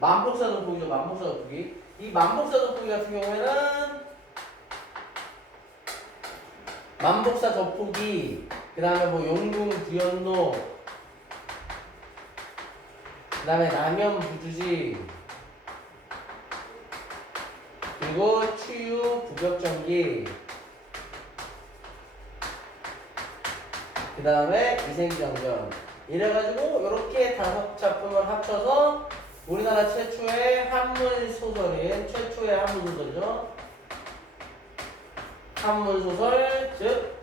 만복사 돋보기죠. 만복사 돋보기. 이 만복사 돋보기 같은 경우에는 만복사 돋보기, 그 다음에 뭐 용궁 부연록, 그 다음에 남연 부주지, 그리고 추유 부벽전기, 그 다음에 위생정전, 이래가지고 이렇게 5작품을 합쳐서 우리나라 최초의 한문소설인, 최초의 한문소설이죠. 한문소설, 즉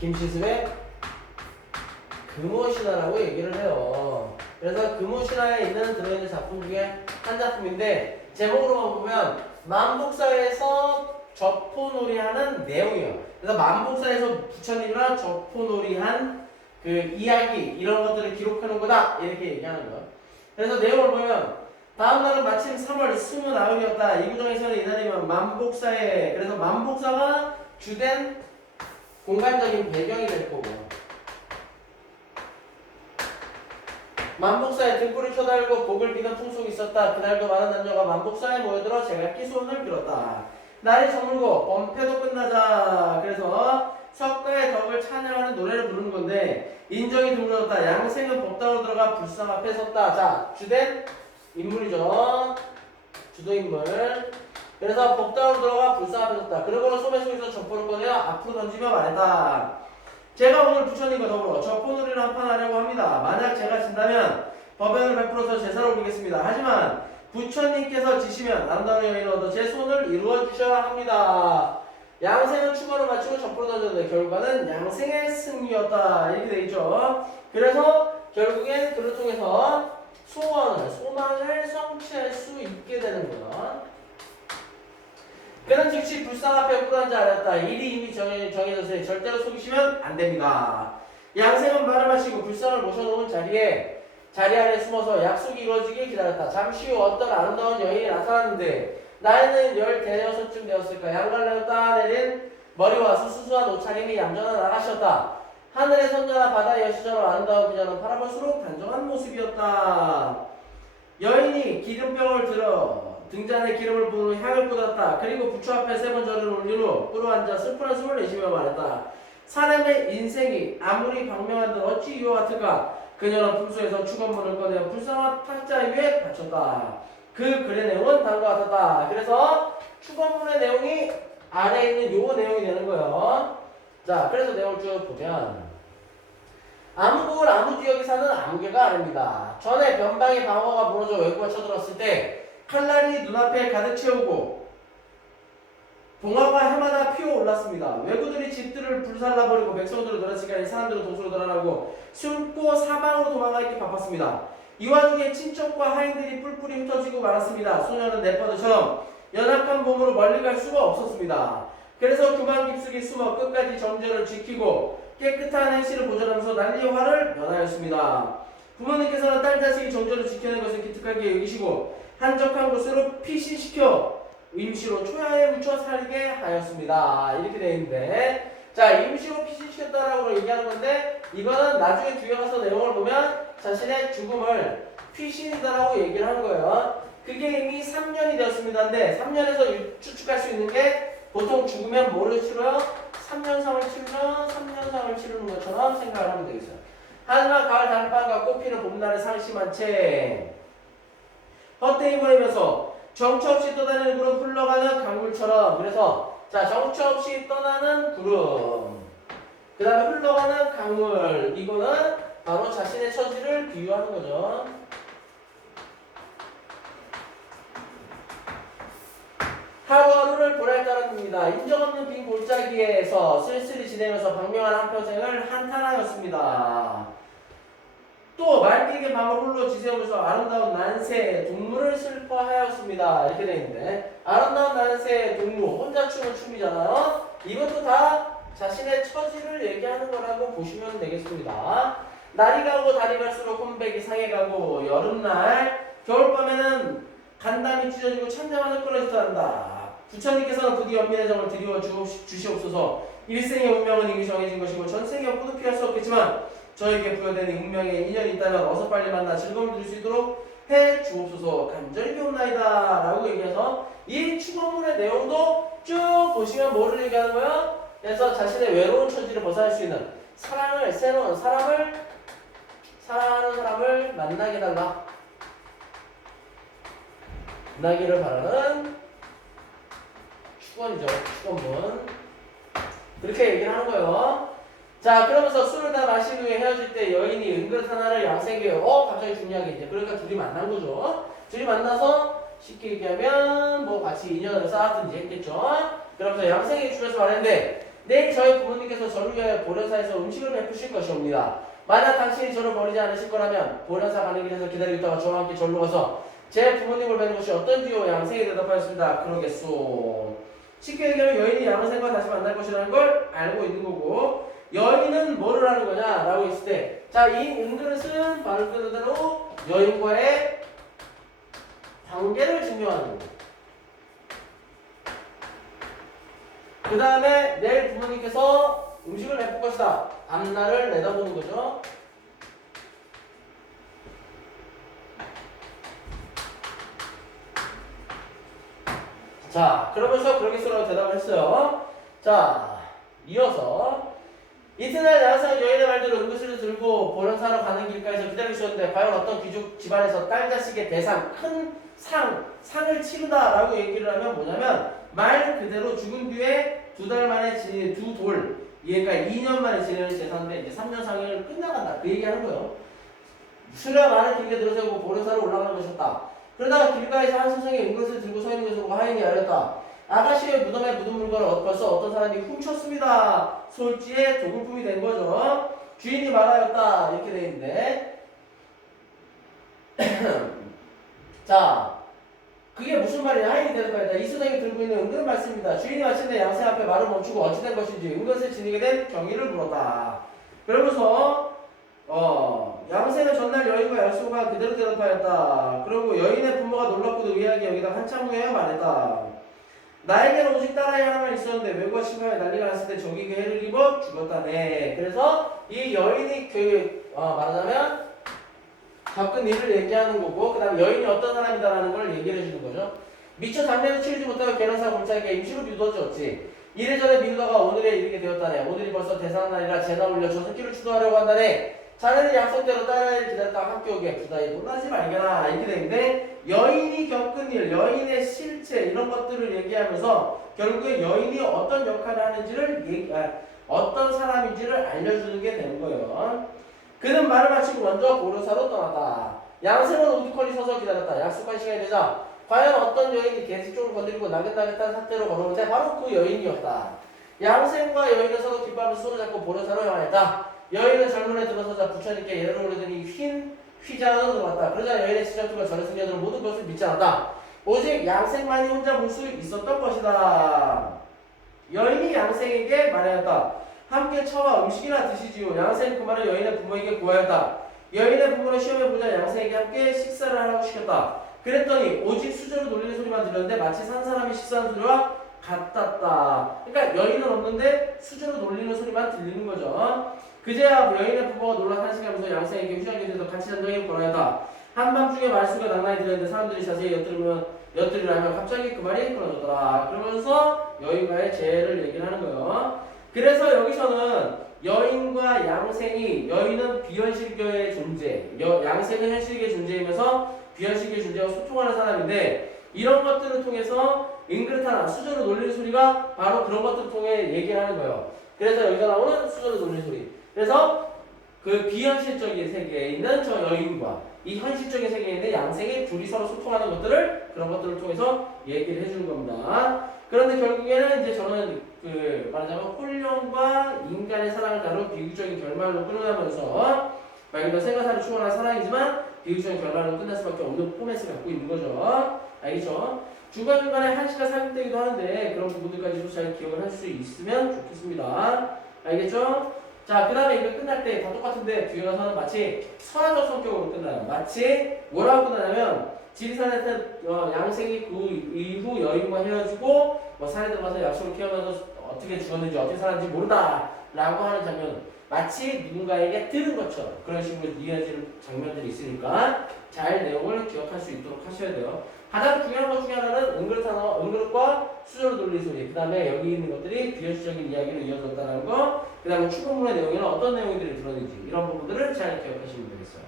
김시습의 금오신화라고 얘기를 해요. 그래서 금오신화에 들어있는 작품 중에 한 작품인데, 제목으로만 보면 만복사에서 적포놀이하는 내용이에요. 그래서 만복사에서 부처님이랑 적포놀이한 그 이야기, 이런 것들을 기록하는 거다, 이렇게 얘기하는 거예요. 그래서 내용을 보면 다음 날은 마침 3월 29일이었다. 이 구정에서는 이날이면 만복사에, 그래서 만복사가 주된 공간적인 배경이 될 거고, 만복사에 등불을 켜달고 복을 비는 풍속이 있었다. 그날도 많은 남녀가 만복사에 모여들어 제각기 소원을 빌었다. 날이 저물고 범패도 끝나자. 그래서 석가의 덕을 찬양하는 노래를 부르는 건데, 인정이 드물어졌다. 양생은 법당으로 들어가 불상 앞에 섰다. 자, 주된 인물이죠. 주도인물. 그래서 법당으로 들어가 불상 앞에 섰다. 그러고는 소매 속에서 젖포를 꺼내어 앞으로 던지며 말했다. 제가 오늘 부처님과 더불어 젖포놀이를 한판 하려고 합니다. 만약 제가 진다면 법연을 베풀어서 제사를 올리겠습니다. 하지만 부처님께서 지시면 아름다운 여인을 얻어 제 소원을 이루어 주셔야 합니다. 양생은 추가로 마치고 젖포를 던졌는데 결과는 양생의 승리였다. 이렇게 되어있죠. 그래서 결국엔 그를 통해서 소망을 성취할 수 있게 되는 거야. 그는 즉시 불상 앞에 꿇어 앉아 알았다. 일이 이미 정해졌으니 절대로 속이시면 안 됩니다. 양생은 말을 마시고 불상을 모셔놓은 자리 아래 숨어서 약속이 이루어지길 기다렸다. 잠시 후 어떤 아름다운 여인이 나타났는데 나이는 16쯤 되었을까. 양갈래로 따내린 머리와 수수한 옷차림이 얌전한 아가씨였다. 하늘의 선녀나 바다의 여시처럼 아름다운 그녀는 바라볼수록 단정한 모습이었다. 여인이 기름병을 들어 등잔에 기름을 부은 후 향을 뿌렸다. 그리고 부처 앞에 3번 절을 올린 후 꿇어앉아 슬픈 한숨을 내쉬며 말했다. 사람의 인생이 아무리 방명한들 어찌 이와 같을까. 그녀는 품속에서 축원문을 꺼내어 불쌍한 탁자 위에 받쳤다. 그 글의 내용은 다음과 같았다. 그래서 축원문의 내용이 아래에 있는 요 내용이 되는 거예요. 자, 그래서 내용을 쭉 보면 아무국을 아무지역에 사는 아무개가 아닙니다. 전에 변방의 방어가 무너져 왜구가 쳐들었을 때 칼날이 눈앞에 가득 채우고 봉화가 해마다 피어올랐습니다. 왜구들이 집들을 불살라버리고 백성들을 놀아치게 사람들은 도수로 돌아나고 숨고 사방으로 도망가기 바빴습니다. 이 와중에 친척과 하인들이 뿔뿔이 흩어지고 말았습니다. 소녀는 넷버드처럼 연약한 몸으로 멀리 갈 수가 없었습니다. 그래서 그만 깊숙이 숨어 끝까지 정절을 지키고 깨끗한 행실을 보존하면서 난리의 화를 면하였습니다. 부모님께서는 딸 자식이 정절을 지키는 것을 기특하게 여기시고 한적한 곳으로 피신시켜 임시로 초야에 묻혀 살게 하였습니다. 이렇게 되어 있는데, 자, 임시로 피신시켰다라고 얘기하는 건데, 이거는 나중에 뒤에 가서 내용을 보면 자신의 죽음을 피신이다라고 얘기를 하는 거예요. 그게 이미 3년이 되었습니다인데, 3년에서 추측할 수 있는 게 보통 죽으면 뭐를 치러요? 3년상을 치르면 3년상을 치르는 것처럼 생각을 하면 되겠어요. 하지만 가을 달밤과 꽃피는 봄날의 상심한 채 헛되이 보이면서 정처 없이 떠다니는 구름, 흘러가는 강물처럼. 그래서 자, 정처 없이 떠나는 구름, 그 다음에 흘러가는 강물, 이거는 바로 자신의 처지를 비유하는 거죠. 하루하루를 보낼 따름입니다. 인정없는 빈 골짜기에서 쓸쓸히 지내면서 방명한 한평생을 한탄하였습니다. 또 말띠게 밤을 홀로 지새우면서 아름다운 난세 동무를 슬퍼하였습니다. 이렇게 되어 있는데, 아름다운 난세 동무, 혼자 추는 춤이잖아요. 이것도 다 자신의 처지를 얘기하는 거라고 보시면 되겠습니다. 날이 가고 달이 갈수록 혼백이 상해가고 여름날 겨울밤에는 간담이 찢어지고 찬장하는 끓어지다 한다. 부처님께서는 부디 연민의 정을 드리워 주시옵소서. 일생의 운명은 이미 정해진 것이고 전생에 엇고도 피할 수 없겠지만 저에게 부여된 운명의 인연이 있다면 어서 빨리 만나 즐거움을 누릴 수 있도록 해 주옵소서 간절히 비옵나이다 라고 얘기해서 이 축원문의 내용도 쭉 보시면 뭐를 얘기하는 거야? 그래서 자신의 외로운 처지를 벗어날 수 있는 사랑을 새로운 사람을 사랑하는 사람을 만나게 해달라 만나기를 바라는 축원이죠. 축원문 그렇게 얘기를 하는 거예요. 자 그러면서 술을 다 마신 후에 헤어질 때 여인이 은그릇 하나를 양생에게 갑자기 중요하게 이제 그러니까 둘이 만난 거죠. 둘이 만나서 쉽게 얘기하면 뭐 같이 인연을 쌓았든지 했겠죠. 그러면서 양생에게 주면서 말했는데 내일 저희 부모님께서 저를 위하여 보련사에서 음식을 베푸실 것이옵니다. 만약 당신이 저를 버리지 않으실 거라면 보련사 가는 길에서 기다리고 있다가 저와 함께 절로 가서 제 부모님을 뵈는 것이 어떤지요? 양생이 대답하였습니다. 그러겠소. 쉽게 얘기하면 여인이 양생과 다시 만날 것이라는 걸 알고 있는 거고 여인은 뭐를 하는 거냐 라고 했을 때 자 이 은그릇은 바로 그대로 여인과의 관계를 증명하는 거고 그 다음에 내일 부모님께서 음식을 베풀 것이다 앞날을 내다보는 거죠. 자 그러면서 그러겠소라고 대답을 했어요. 자 이어서 이튿날 양생은 여인의 말대로 은그릇을 들고 보련사로 가는 길가에서 기다리고 있었는데 과연 어떤 귀족 집안에서 딸 자식의 대상 큰 상을 치르다라고 얘기를 하면 뭐냐면 말 그대로 죽은 뒤에 2달 만에 지내는 두 돌 얘가 2년 만에 지내는 재산인데 이제 3년 상을 끝나간다 그 얘기하는 거예요. 수레와 말을 길게 들어세우고 보련사로 올라가는 것이었다. 그러다가 길가에서 한 선생이 은그릇을 들고 서 있는 것을 보고 하인이 알렸다. 아가씨의 무덤에 묻은 물건을 벌써 어떤 사람이 훔쳤습니다. 솔지에 도굴품이 된 거죠. 주인이 말하였다. 이렇게 돼 있는데 자 그게 무슨 말이냐 하인이 대답하였다. 이 선생이 들고 있는 은근 말씀입니다. 주인이 마침내 양생 앞에 말을 멈추고 어찌 된 것인지 은근을 지니게 된 경위를 물었다. 그러면서 양생은 전날 여인과 약속한 그대로 대답하였다. 그리고 여인의 부모가 놀랍고도 의아하게 여기다 한참 후에 말했다. 나에게는 오직 딸아이 하나만 있었는데 외구와 친구가 난리가 났을 때 저기 해를 입어 죽었다네. 그래서 이 여인이 말하자면 겪은 일을 얘기하는 거고 그 다음에 여인이 어떤 사람이다라는 걸 얘기를 해주는 거죠. 미처 장례를 치르지 못하고 계란사 골짜기에 임시로 미루어졌지. 이래저래 미루다가 오늘에 이르게 되었다네. 오늘이 벌써 대상날이라 제나 올려 저 새끼를 추도하려고 한다네. 자네는 약속대로 딸아이를 기다렸다가 함께 오게. 부다이 놀라지 말게나. 이렇게 되는데 여인이 겪은 일, 여인의 실체 이런 것들을 얘기하면서 결국에 여인이 어떤 역할을 하는지를 어떤 사람인지를 알려주는 게 되는 거예요. 그는 말을 마치고 먼저 보르사로 떠났다. 양생은 우두커니 서서 기다렸다. 약속한 시간이 되자 과연 어떤 여인이 계속 쪽을 건드리고 나긋나긋한 상태로 걸어오는데 바로 그 여인이었다. 양생과 여인은 서로 깃발을 손을 잡고 보르사로 향했다. 여인은 절문에 들어서자 부처님께 예를 올리더니 흰 휘장으로 들어갔다. 그러자 여인의 친척들과 절의 승려들은 모든 것을 믿지 않았다. 오직 양생만이 혼자 볼 수 있었던 것이다. 여인이 양생에게 말하였다. 함께 처와 음식이나 드시지요. 양생은 그 말을 여인의 부모에게 구하였다. 여인의 부모는 시험해보자 양생에게 함께 식사를 하라고 시켰다. 그랬더니 오직 수저로 놀리는 소리만 들렸는데 마치 산 사람이 식사하는 소리와 같았다. 그러니까 여인은 없는데 수저로 놀리는 소리만 들리는 거죠. 그제야 여인의 부모가 놀라 탄식하면서 양생에게 휴장에 대해서 같이 잔다기를 권하였다. 한밤중에 말수가 낭낭히 들렸는데 사람들이 자세히 엿들으라면 갑자기 그 말이 끊어졌더라. 그러면서 여인과의 재해를 얘기를 하는 거예요. 그래서 여기서는 여인과 양생이 여인은 비현실계의 존재, 양생은 현실계의 존재이면서 비현실계의 존재와 소통하는 사람인데 이런 것들을 통해서 은그릇 하나, 수저로 놀리는 소리가 바로 그런 것들을 통해 얘기를 하는 거예요. 그래서 여기서 나오는 수저로 놀리는 소리. 그래서 그 비현실적인 세계에 있는 저 여인과 이 현실적인 세계에 있는 양생이 둘이 서로 소통하는 것들을 그런 것들을 통해서 얘기를 해주는 겁니다. 그런데 결국에는 이제 저는 말하자면 홀령과 인간의 사랑을 다룬 비유적인 결말로 끝나면서 말 그대로 생각하는 추원한 사랑이지만 비유적인 결말로 끝날 수밖에 없는 포맷을 갖고 있는 거죠. 알겠죠? 중간중간에 한시가 삭입되기도 하는데 그런 부분들까지도 잘 기억을 할 수 있으면 좋겠습니다. 알겠죠? 자, 그 다음에 이거 끝날 때 다 똑같은데 뒤에 가서는 마치 서화적 성격으로 끝나요. 마치 뭐라고 끝나냐면 지리산에 양생이 그 이후 여인과 헤어지고 산에 들어가서 약속을 피하면서 어떻게 죽었는지 어떻게 살았는지 모른다 라고 하는 장면. 마치 누군가에게 들은 것처럼 그런 식으로 이어지는 장면들이 있으니까 잘 내용을 기억할 수 있도록 하셔야 돼요. 가장 중요한 것 중에 하나는 은그릇과 수저로 돌리는 소리, 그 다음에 여기 있는 것들이 비현실적인 이야기로 이어졌다는 거, 그 다음에 추론문의 내용에는 어떤 내용들이 들어있는지 이런 부분들을 잘 기억하시면 되겠어요.